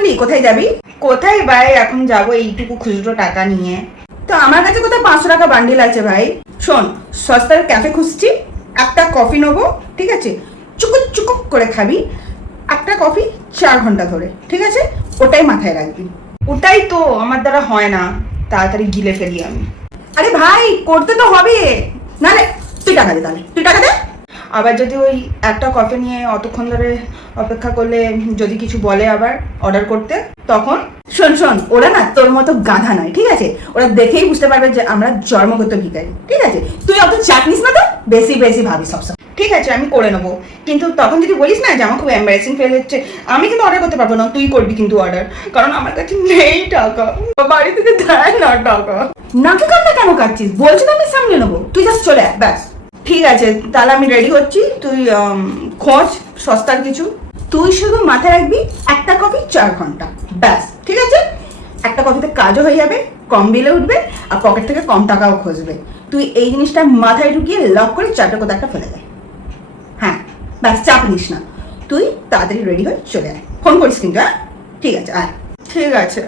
করলি? কোথায় যাবি? কোথায় ভাই এখন যাবো এইটুকু খুচরো টাকা নিয়ে? তো আমার কাছে কোথায় 500 টাকা বান্ডিল আছে ভাই। শোন, সস্তার ক্যাফে খুঁজছি, একটা কফি নেবো, ঠিক আছে? চুকুক চুকুক করে খাবি, একটা কফি 4 ঘন্টা ধরে, ঠিক আছে? ওটাই মাথায় রাখবি। ওটাই তো আমার দ্বারা হয় না, তাড়াতাড়ি গিলে ফেলি আমি। আরে ভাই করতে তো হবে, নালে তুই টাকা দে, তাহলে তুই টাকা দে। আবার যদি ওই একটা কফি নিয়ে অতক্ষণ ধরে অপেক্ষা করলে যদি কিছু বলে আবার অর্ডার করতে, তখন? শোন শোন, ওরা না তোর মতো গাধা নয়, ঠিক আছে? ওরা দেখেই বুঝতে পারবে যে আমরা জন্মগত ভিখারি, ঠিক আছে? তুই অত চাটনিস না তো, বেশি বেশি ভাবি সবসময়। ঠিক আছে আমি করে নেবো, কিন্তু তখন যদি বলিস না যে আমার খুব এম্বারেসিং ফিল হচ্ছে, আমি কিন্তু অর্ডার করতে পারবো না, তুই করবি কিন্তু অর্ডার, কারণ আমার কাছে নেই টাকা, বাড়ি থেকে দেয় না টাকা। নাকি কান্না কেন কাটছিস? বলছি তো আমি সামনে নেবো, তুই জাস্ট চলে আয় ব্যাস। ঠিক আছে তাহলে আমি রেডি হচ্ছি, তুই খোঁজ সস্তার কিছু। তুই শুধু মাথায় রাখবি একটা কফি 4 ঘন্টা, ব্যাস, ঠিক আছে? একটা কফিতে কাজও হয়ে যাবে, কম বিলে উঠবে, আর পকেট থেকে কম টাকাও খসবে। তুই এই জিনিসটা মাথায় ঢুকিয়ে লক করে চারটে কোথাও একটা ফেলে দেয়। হ্যাঁ ব্যাস, চাপ নিস না, তুই তাড়াতাড়ি রেডি হয়ে চলে আয়, ফোন করিস কিন্তু। হ্যাঁ ঠিক আছে, আয়। ঠিক আছে।